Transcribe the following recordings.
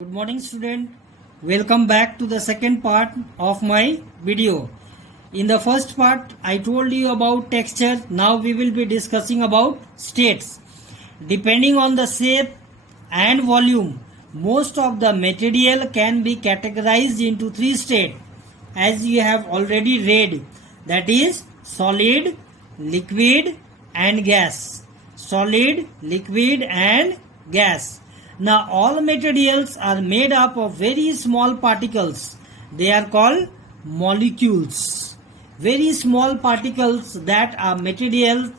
Good morning student. Welcome back to the second part of my video. In the first part I told you about texture. Now we will be discussing about states. Depending on the shape and volume, most of the material can be categorized into three states as you have already read, that is solid, liquid and gas. Solid, liquid and gas. Now all materials are made up of very small particles. They are called molecules. Very small particles that a material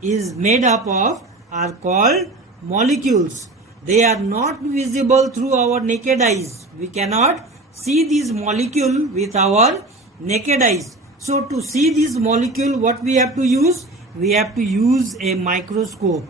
is made up of are called molecules. They are not visible through our naked eyes. We cannot see this molecule with our naked eyes. So to see this molecule, what we have to use? We have to use a microscope.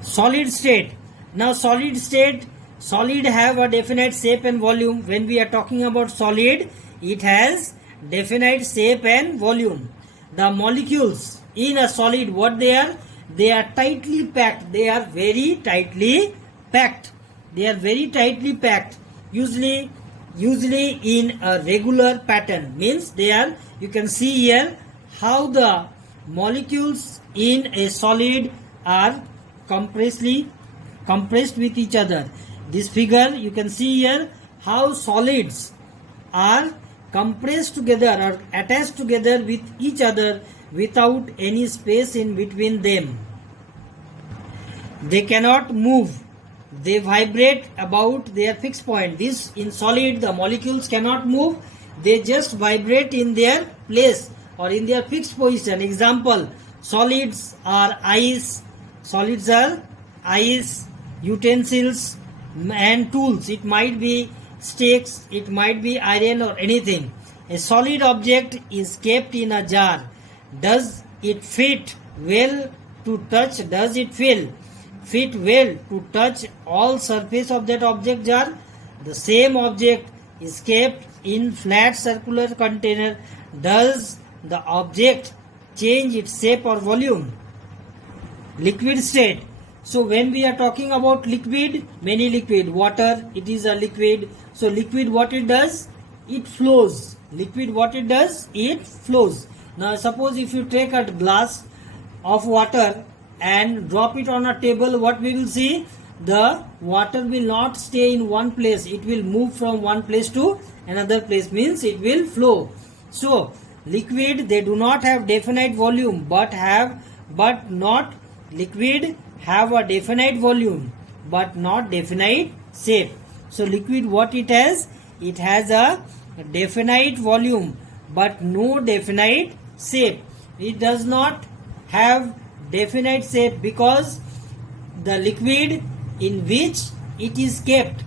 Solid state. Now solid have a definite shape and volume. When we are talking about solid, it has definite shape and volume. The molecules in a solid, what they are? They are tightly packed. They are very tightly packed. They are very tightly packed. Usually in a regular pattern. Means they are, you can see here how the molecules in a solid are compressed with each other. This figure you can see here how solids are compressed together or attached together with each other without any space in between them. They cannot move. They vibrate about their fixed point. This in solid, the molecules cannot move. They just vibrate in their place or in their fixed position. Example, solids are ice, utensils and tools. It might be sticks, it might be iron or anything. A solid object is kept in a jar. Does it fit well to touch? Does it fit well to touch all surface of that object jar? The same object is kept in flat circular container. Does the object change its shape or volume? Liquid state. So when we are talking about liquid, many liquid, water, it is a liquid. So liquid, what it does? It flows. Liquid, what it does? It flows. Now suppose if you take a glass of water and drop it on a table, what we will see? The water will not stay in one place. It will move from one place to another place, means it will flow. So liquid, they do not have definite volume liquid have a definite volume but not definite shape. So liquid, what it has? It has a definite volume but no definite shape. It does not have definite shape because the liquid in which it is kept.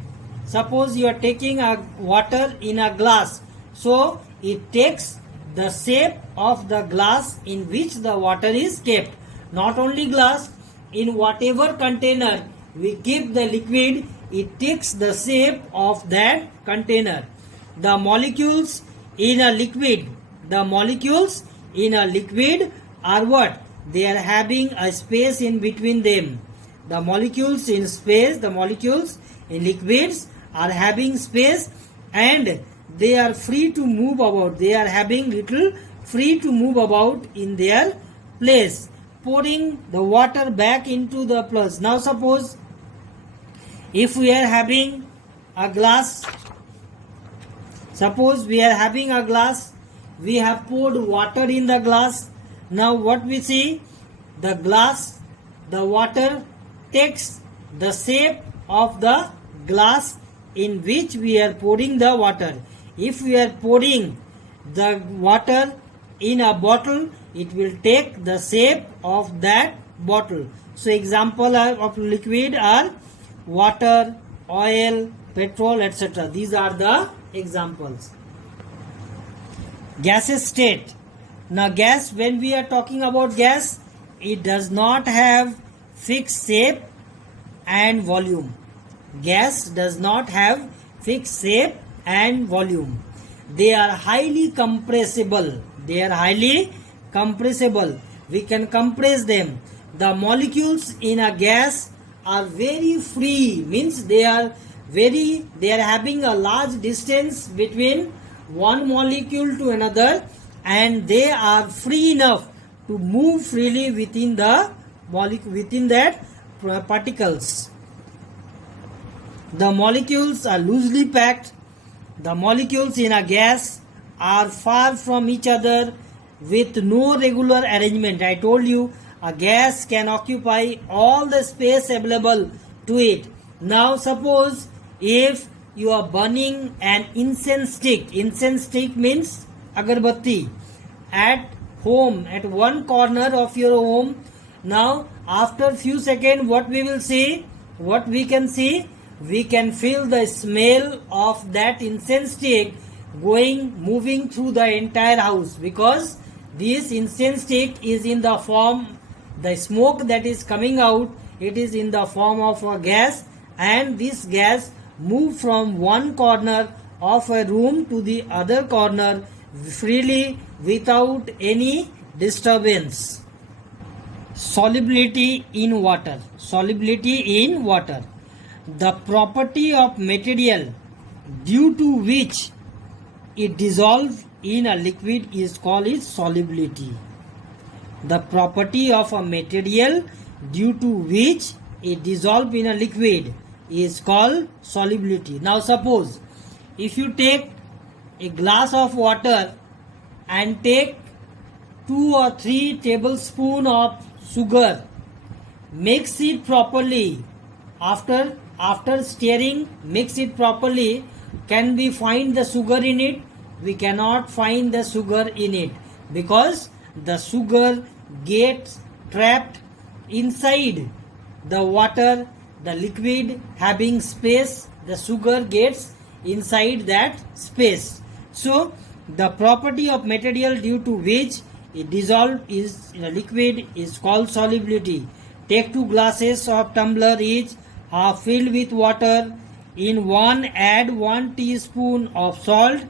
Suppose you are taking a water in a glass, so it takes the shape of the glass in which the water is kept. Not only glass, in whatever container we keep the liquid, it takes the shape of that container. The molecules in a liquid are what? They are having a space in between them. The molecules in liquids are having space and they are free to move about. They are having little free to move about in their place, pouring the water back into the plus. Now suppose if we are having a glass, we have poured water in the glass. Now what we see? The water takes the shape of the glass in which we are pouring the water. If we are pouring the water in a bottle, it will take the shape of that bottle. So example of liquid are water, oil, petrol, etc. These are the examples. Gaseous state. Now gas, when we are talking about gas, it does not have fixed shape and volume. Gas does not have fixed shape and volume. They are highly compressible. We can compress them. The molecules in a gas are very free, means they are having a large distance between one molecule to another, and they are free enough to move freely within the molecule, within that particles. The molecules are loosely packed. The molecules in a gas are far from each other with no regular arrangement. I told you a gas can occupy all the space available to it. Now suppose if you are burning an incense stick means agarbatti, at home, at one corner of your home. Now after few seconds, what we will see, what we can see, we can feel the smell of that incense stick moving through the entire house, because this incense stick is in the form, the smoke that is coming out, it is in the form of a gas, and this gas move from one corner of a room to the other corner freely without any disturbance. Solubility in water. Solubility in water. The property of material due to which it dissolves in a liquid is called its solubility. The property of a material due to which it dissolves in a liquid is called solubility. Now suppose if you take a glass of water and take 2 or 3 tablespoons of sugar, mix it properly. After stirring, mix it properly. Can we find the sugar in it? We cannot find the sugar in it, because the sugar gets trapped inside the water, the liquid having space, the sugar gets inside that space. So the property of material due to which it dissolved is in a liquid is called solubility. Take 2 glasses of tumbler each, half filled with water. In one add 1 teaspoon of salt,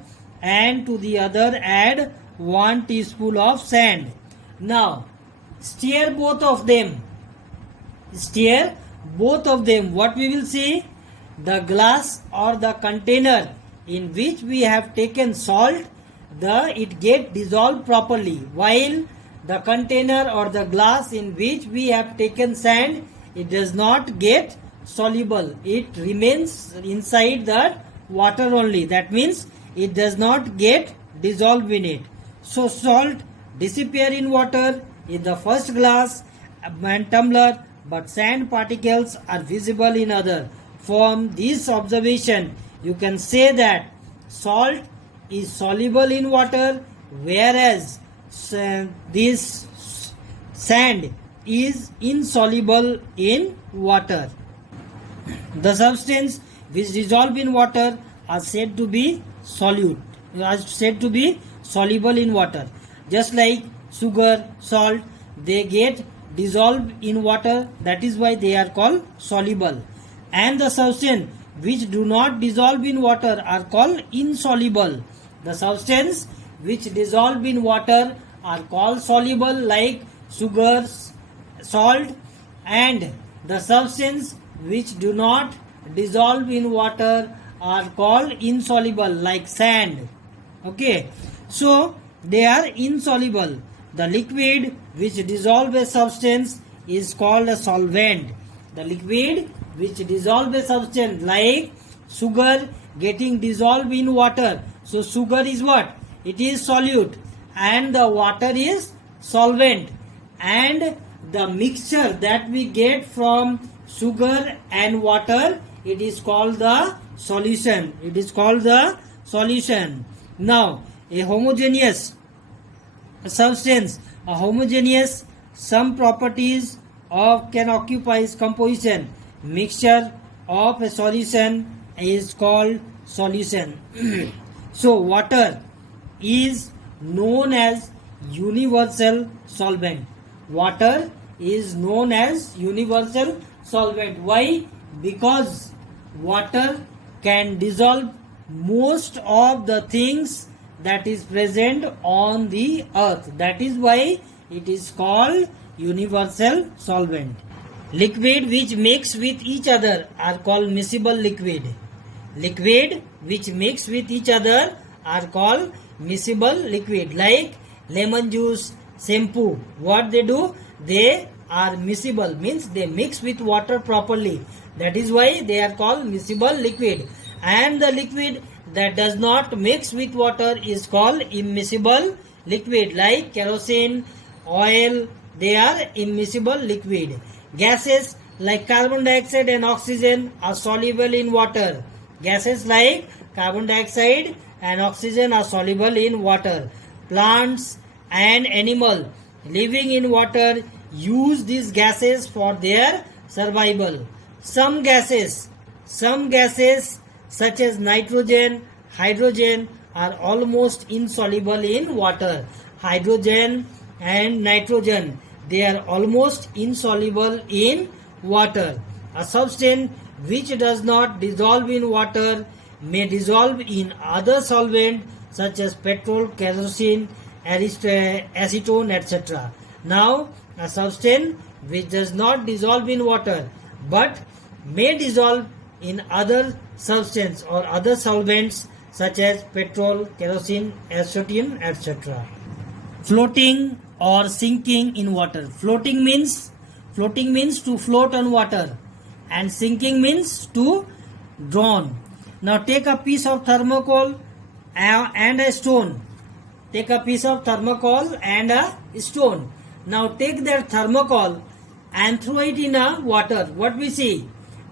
and to the other add 1 teaspoon of sand. Now stir both of them. Stir both of them. What we will see? The glass or the container in which we have taken salt, it get dissolved properly, while the container or the glass in which we have taken sand, it does not get soluble. It remains inside the water only. That means it does not get dissolved in it. So salt disappear in water in the first glass and tumbler, but sand particles are visible in other. From this observation, you can say that salt is soluble in water, whereas this sand is insoluble in water. The substance which dissolve in water are said to be solute, are said to be soluble in water. Just like sugar, salt, they get dissolved in water, that is why they are called soluble. And the substance which do not dissolve in water are called insoluble. The substance which dissolve in water are called soluble, like sugar, salt, and the substance which do not dissolve in water are called insoluble, like sand. Okay, so they are insoluble. The liquid which dissolve a substance is called a solvent. The liquid which dissolve a substance, like sugar getting dissolved in water. So sugar is what? It is solute, and the water is solvent, and the mixture that we get from sugar and water, it is called the solution. It is called the solution. Now a homogeneous substance, a homogeneous, some properties of can occupy its composition. Mixture of a solution is called solution. So water is known as universal solvent. Water is known as universal solvent. Why? Because water can dissolve most of the things that is present on the earth. That is why it is called universal solvent. Liquid which mix with each other are called miscible liquid. Liquid which mix with each other are called miscible liquid. Like lemon juice, shampoo. What they do? They are miscible, means they mix with water properly. That is why they are called miscible liquid. And the liquid that does not mix with water is called immiscible liquid. Like kerosene, oil, they are immiscible liquid. Gases like carbon dioxide and oxygen are soluble in water. Gases like carbon dioxide and oxygen are soluble in water. Plants and animals living in water use these gases for their survival. Some gases such as nitrogen, hydrogen are almost insoluble in water. Hydrogen and nitrogen, they are almost insoluble in water. A substance which does not dissolve in water may dissolve in other solvent such as petrol, kerosene, acetone, etc. Now, a substance which does not dissolve in water but may dissolve in other substance or other solvents such as petrol, kerosene, acetone, etc. Floating or sinking in water. Floating means to float on water, and sinking means to drown. Now take a piece of thermocol and a stone. Take a piece of thermocol and a stone. Now take that thermocol and throw it in a water. What we see?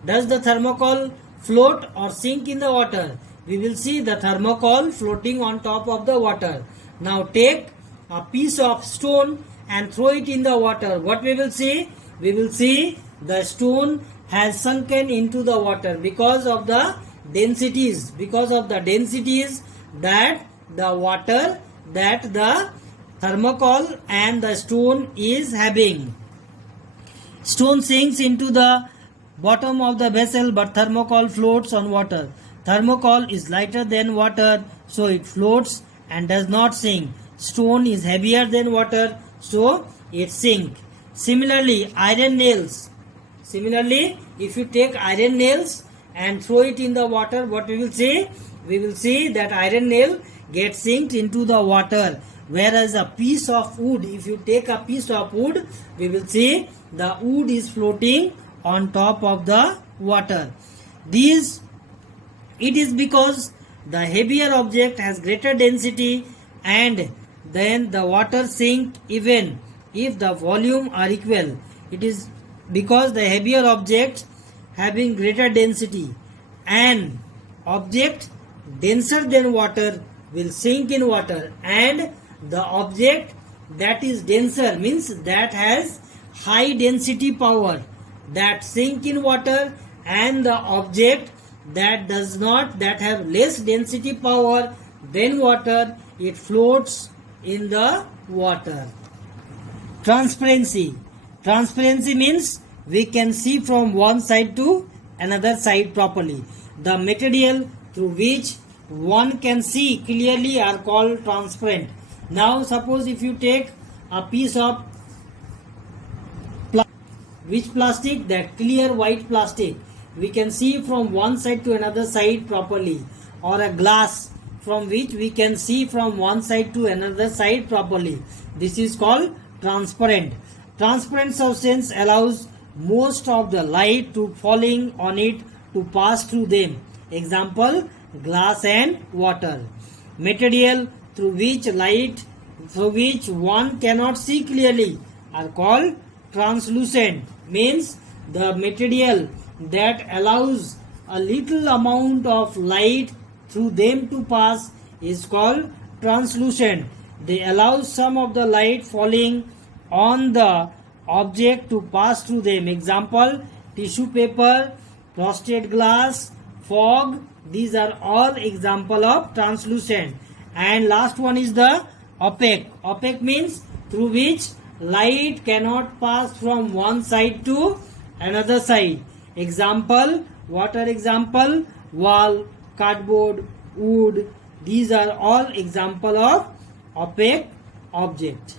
Does the thermocol float or sink in the water? We will see the thermocol floating on top of the water. Now take a piece of stone and throw it in the water. What we will see? We will see the stone has sunken into the water because of the densities. Because of the densities that the water, that the thermocol and the stone is having. Stone sinks into the bottom of the vessel, but thermocol floats on water. Thermocol is lighter than water, so it floats and does not sink. Stone is heavier than water, so it sinks. Similarly, iron nails. Similarly, if you take iron nails and throw it in the water, what we will see? We will see that iron nail gets sinked into the water. Whereas a piece of wood, if you take a piece of wood, we will see the wood is floating on top of the water. It is because the heavier object has greater density, and then the water sink even if the volume are equal. It is because the heavier object having greater density, and object denser than water will sink in water, and the object that is denser means that has high density power, that sink in water, and the object that does not, that have less density power than water, it floats in the water. Transparency. Transparency means we can see from one side to another side properly. The material through which one can see clearly are called transparent. Now suppose if you take a piece of which plastic, that clear white plastic, we can see from one side to another side properly, or a glass from which we can see from one side to another side properly. This is called transparent. Transparent substance allows most of the light to falling on it to pass through them. Example, glass and water. Material through which one cannot see clearly are called translucent. Means the material that allows a little amount of light through them to pass is called translucent. They allow some of the light falling on the object to pass through them. Example, tissue paper, frosted glass, fog. These are all example of translucent. And last one is the opaque. Opaque means through which light cannot pass from one side to another side. Example, water example, wall, cardboard, wood. These are all example of opaque object.